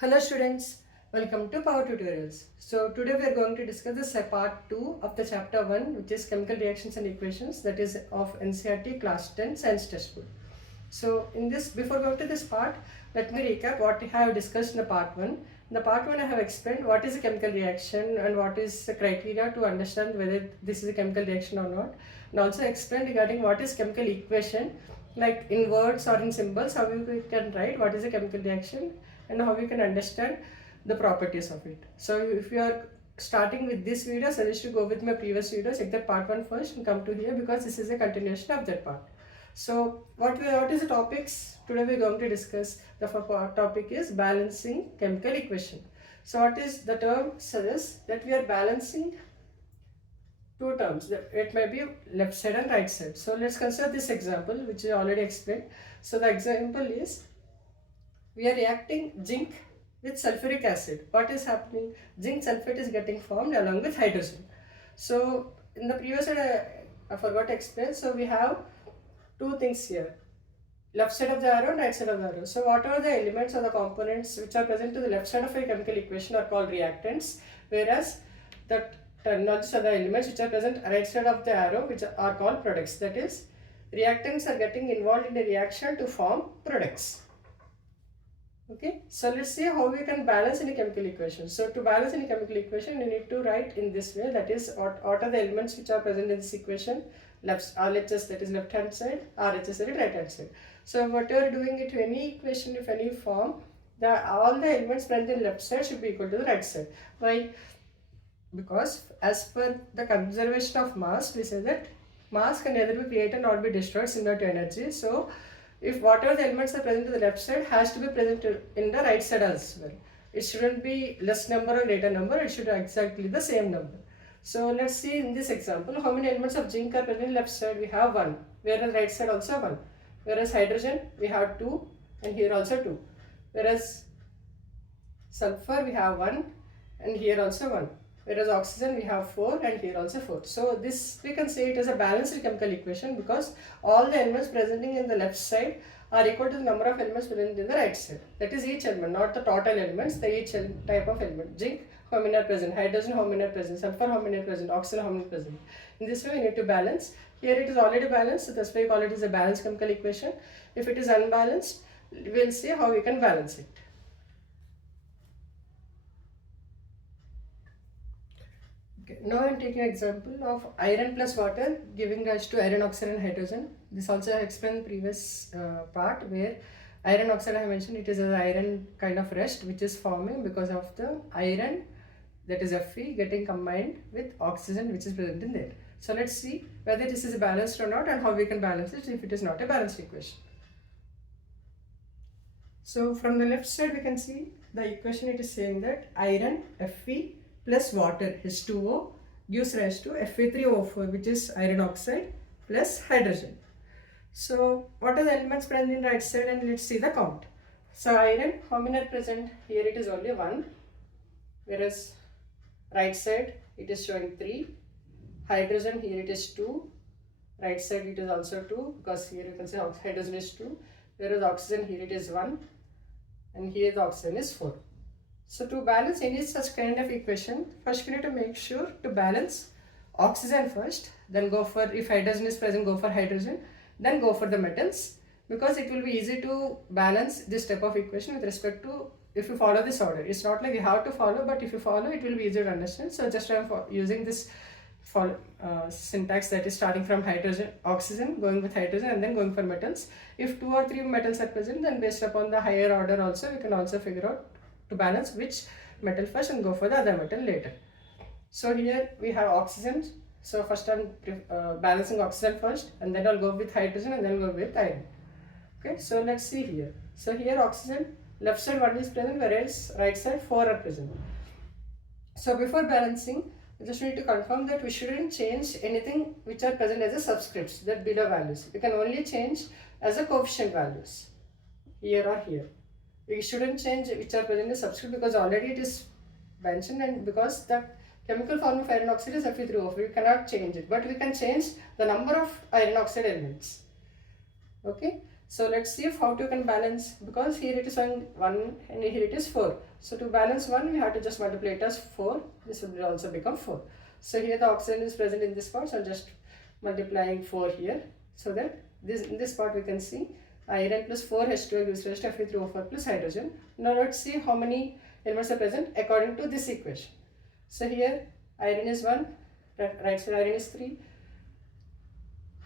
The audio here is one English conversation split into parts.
Hello students, welcome to Power Tutorials. So today we are going to discuss the part 2 of the chapter 1, which is chemical reactions and equations, that is of NCERT class 10 science textbook. So before going to this part, let me recap what I have discussed in the part 1. In the part 1 I have explained what is a chemical reaction and what is the criteria to understand whether this is a chemical reaction or not, and also explained regarding what is chemical equation, like in words or in symbols, how we can write what is a chemical reaction and how we can understand the properties of it. So if you are starting with this video, I suggest you go with my previous video, check that part 1 first and come to here, because this is a continuation of that part. So what is the topics today we are going to discuss? The first topic is balancing chemical equation. So what is the term suggests that we are balancing two terms. It may be left side and right side. So let's consider this example, which I already explained. So the example is, we are reacting zinc with sulfuric acid. What is happening? Zinc sulfate is getting formed along with hydrogen. So in the previous slide I forgot to explain. So we have two things here, left side of the arrow and right side of the arrow. So what are the elements or the components which are present to the left side of a chemical equation are called reactants, whereas the terminologies or the elements which are present right side of the arrow which are called products. That is, reactants are getting involved in a reaction to form products. Okay, so let's see how we can balance in a chemical equation. So to balance in a chemical equation, you need to write in this way, that is, what are the elements which are present in this equation, RHS, that is left hand side, RHS, that is right hand side. So whatever doing it to any equation, if any form, all the elements present in left side should be equal to the right side. Why? Because as per the conservation of mass, we say that mass can neither be created nor be destroyed, similar to energy. So if whatever the elements are present to the left side has to be present in the right side as well. It shouldn't be less number or greater number, it should be exactly the same number. So let's see in this example, how many elements of zinc are present in left side? We have 1, whereas right side also 1. Whereas hydrogen we have 2 and here also 2. Whereas sulfur we have 1 and here also 1. Whereas oxygen we have 4 and here also 4. So this we can say it as a balanced chemical equation, because all the elements presenting in the left side are equal to the number of elements present in the right side. That is each element, not the total elements, the each type of element. Zinc, how many are present? Hydrogen, how many are present? Sulfur, how many are present? Oxygen, how many are present? In this way we need to balance. Here it is already balanced, so that's why we call it as a balanced chemical equation. If it is unbalanced, we'll see how we can balance it. Now I am taking an example of iron plus water giving rise to iron oxide and hydrogen. This also I explained in previous part, where iron oxide I have mentioned it is an iron kind of rust which is forming because of the iron, that is Fe, getting combined with oxygen which is present in there. So let's see whether this is balanced or not and how we can balance it if it is not a balanced equation. So from the left side we can see the equation, it is saying that iron Fe plus water H2O gives rise to Fe3O4, which is iron oxide plus hydrogen. So what are the elements present in right side, and let's see the count. So iron, how many are present? Here it is only 1, whereas right side it is showing 3. Hydrogen, here it is 2. Right side it is also 2, because here you can say hydrogen is 2. Whereas oxygen, here it is 1, and here the oxygen is 4. So to balance any such kind of equation, first we need to make sure to balance oxygen first, then go for, if hydrogen is present, go for hydrogen, then go for the metals, because it will be easy to balance this type of equation with respect to, if you follow this order. It's not like you have to follow, but if you follow it will be easier to understand. So just I am using this syntax, that is starting from hydrogen, oxygen, going with hydrogen and then going for metals. If 2 or 3 metals are present, then based upon the higher order also, we can also figure out to balance which metal first and go for the other metal later. So here we have oxygen. So first I am balancing oxygen first, and then I'll go with hydrogen and then go with iron. Okay, so let's see here. So here oxygen, left side 1 is present, whereas right side 4 are present. So before balancing, we just need to confirm that we shouldn't change anything which are present as a subscripts, that below values. We can only change as a coefficient values, here or here. We shouldn't change which are present in subscript, because already it is mentioned, and because the chemical form of iron oxide is Fe3O4, we cannot change it, but we can change the number of iron oxide elements. Okay, So let's see if how to can balance, because here it is 1 and here it is 4. So to balance 1 we have to just multiply it as 4. This will also become 4. So here the oxygen is present in this part, so I'm just multiplying 4 here, so that in this part we can see iron plus 4 H2O gives rise to Fe3O4 plus hydrogen. Now let's see how many elements are present according to this equation. So here iron is 1, right side iron is 3,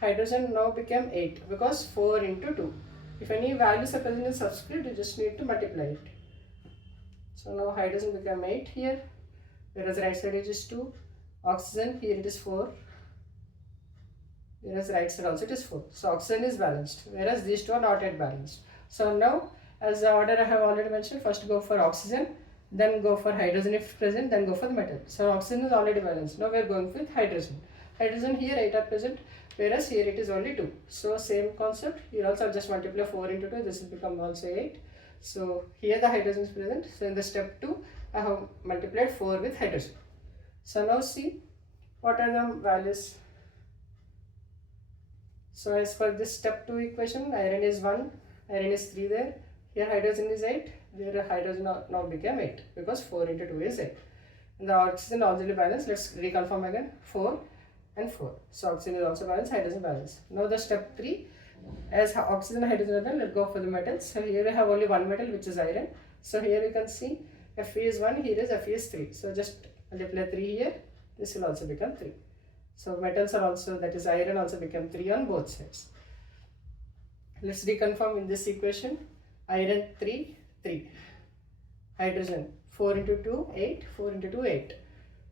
hydrogen now became 8 because 4 into 2. If any values are present in subscript, you just need to multiply it. So now hydrogen became 8 here, whereas right side is 2. Oxygen, here it is 4, whereas right side also it is 4. So oxygen is balanced, whereas these two are not yet balanced. So now, as the order I have already mentioned, first go for oxygen, then go for hydrogen if present, then go for the metal. So oxygen is already balanced. Now we are going with hydrogen. Hydrogen here 8 are present, whereas here it is only 2. So same concept, here also just multiply 4 into 2, this will become also 8. So here the hydrogen is present. So in the step 2, I have multiplied 4 with hydrogen. So now see what are the values. So as per this step 2 equation, iron is 1, iron is 3 there. Here hydrogen is 8, there hydrogen now became 8 because 4 into 2 is 8. And the oxygen already balanced. Let's reconfirm again, 4 and 4. So oxygen is also balanced, hydrogen balanced. Now the step 3, as oxygen and hydrogen are done, let's go for the metals. So here we have only one metal, which is iron. So here you can see Fe is 1, here is Fe is 3. So just multiply 3 here, this will also become 3. So metals are also, that is iron also become 3 on both sides. Let's reconfirm in this equation. Iron 3, 3. Hydrogen 4 into 2, 8. 4 into 2, 8.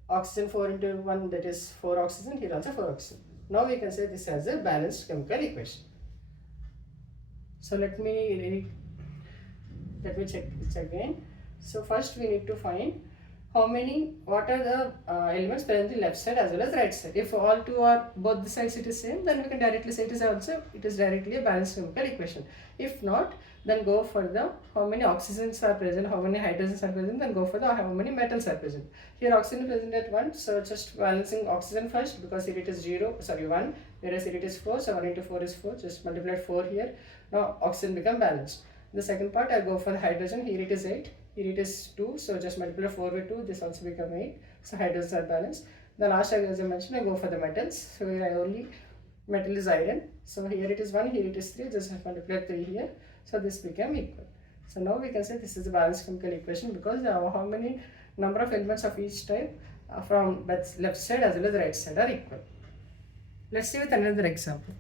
Oxygen 4 into 1, that is 4 oxygen. Here also 4 oxygen. Now we can say this as a balanced chemical equation. So let me check this again. So first we need to find what are the elements present in left side as well as right side. If all two are, both the sides it is same, then we can directly say it is directly a balanced chemical equation. If not, then go for the how many oxygens are present, how many hydrogens are present, then go for the how many metals are present. Here oxygen is present at 1, so just balancing oxygen first, because here it is 1, whereas here it is 4, so 1 into 4 is 4, just multiply 4 here. Now oxygen become balanced. The second part I go for the hydrogen, here it is 8, here it is 2, so just multiply 4 by 2, this also become 8, so hydrogens are balanced. The last, as I mentioned, I go for the metals, so here I only metal is iron, so here it is 1, here it is 3, just multiply 3 here, so this became equal. So now we can say this is a balanced chemical equation, because how many number of elements of each type from left side as well as right side are equal. Let's see with another example.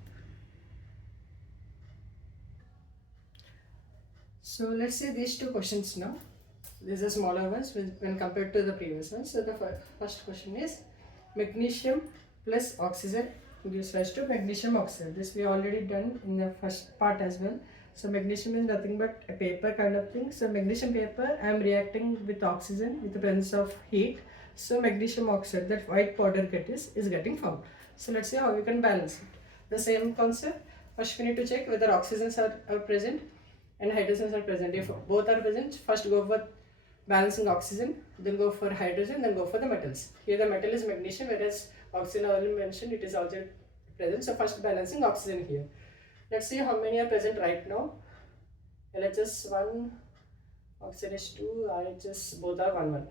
So let's see these two questions now. These are smaller ones when compared to the previous ones. So the first question is magnesium plus oxygen gives rise to magnesium oxide. This we already done in the first part as well. So magnesium is nothing but a paper kind of thing. So magnesium paper, I am reacting with oxygen with the presence of heat. So magnesium oxide, that white powder is getting formed. So let's see how we can balance it. The same concept. First we need to check whether oxygens are present and hydrogens are present. If both are present, first go for balancing oxygen, then go for hydrogen, then go for the metals. Here the metal is magnesium, whereas oxygen I already mentioned it is also present. So first balancing oxygen here. Let's see how many are present right now. LHS 1, oxygen is 2, RHS both are 1, 1.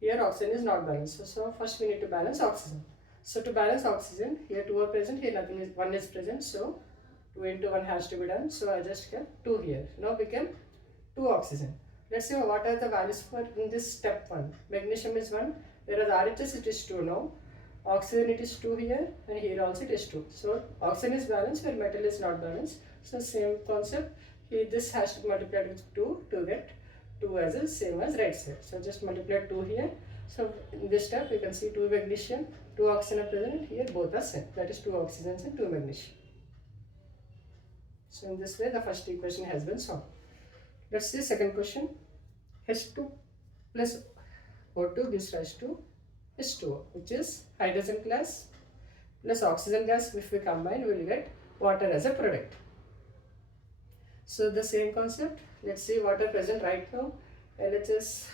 Here oxygen is not balanced. So first we need to balance oxygen. So to balance oxygen, here 2 are present, here 1 is present. So 2 into 1 has to be done. So I just kept 2 here. Now became 2 oxygen. Let's see what are the values for in this step 1. Magnesium is 1, whereas RHS it is 2 now. Oxygen it is 2 here, and here also it is 2. So oxygen is balanced where metal is not balanced. So same concept. Here this has to be multiplied with 2 to get 2 as the same as right side. So just multiply 2 here. So in this step we can see 2 magnesium, 2 oxygen are present. Here both are same. That is 2 oxygens and 2 magnesium. So in this way the first equation has been solved. Let's see second question. H2 plus O2 gives rise to H2O, which is hydrogen gas plus oxygen gas. If we combine, we will get water as a product. So the same concept. Let's see what are present right now. LHS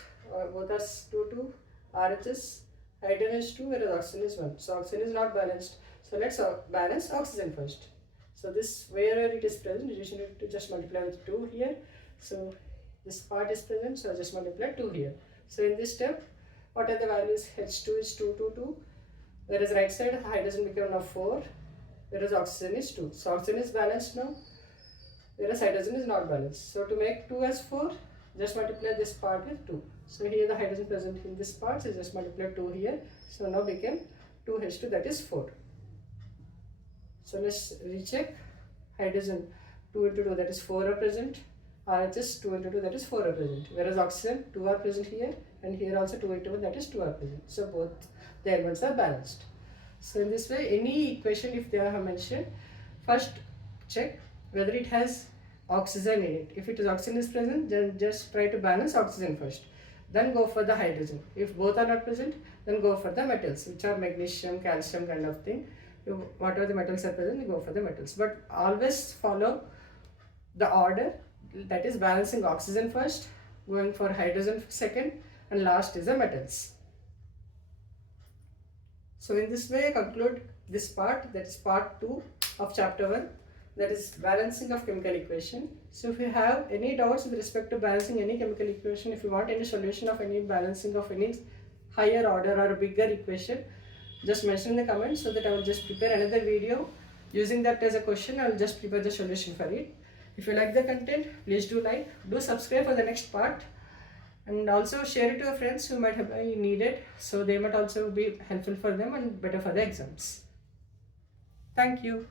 both are 2, 2. RHS, hydrogen is 2, whereas oxygen is 1. So oxygen is not balanced. So let's balance oxygen first. So this, wherever it is present, you just need to just multiply with 2 here. So this part is present, so I just multiply 2 here. So in this step, what are the values? H2 is 2, 2, 2. Whereas right side, hydrogen become now 4. Whereas oxygen is 2. So oxygen is balanced now. Whereas hydrogen is not balanced. So to make 2 as 4, just multiply this part with 2. So here the hydrogen present in this part, so just multiply 2 here. So now became 2H2, that is 4. So let's recheck. Hydrogen 2 into 2, that is 4 are present. RHS 2 into 2, that is 4 are present. Whereas oxygen 2 are present here, and here also 2 into 1, that is 2 are present. So both the elements are balanced. So in this way, any equation if they are mentioned, first check whether it has oxygen in it. If it is oxygen is present, then just try to balance oxygen first. Then go for the hydrogen. If both are not present, then go for the metals, which are magnesium, calcium kind of thing. Whatever the metals are present, you go for the metals. But always follow the order, that is balancing oxygen first, going for hydrogen second, and last is the metals. So in this way, I conclude this part, that is part 2 of chapter 1, that is balancing of chemical equation. So if you have any doubts with respect to balancing any chemical equation, if you want any solution of any balancing of any higher order or bigger equation, just mention in the comments, so that I will just prepare another video using that as a question. I will just prepare the solution for it. If you like the content, please do like, do subscribe for the next part, and also share it to your friends who might have needed, so they might also be helpful for them and better for the exams. Thank you.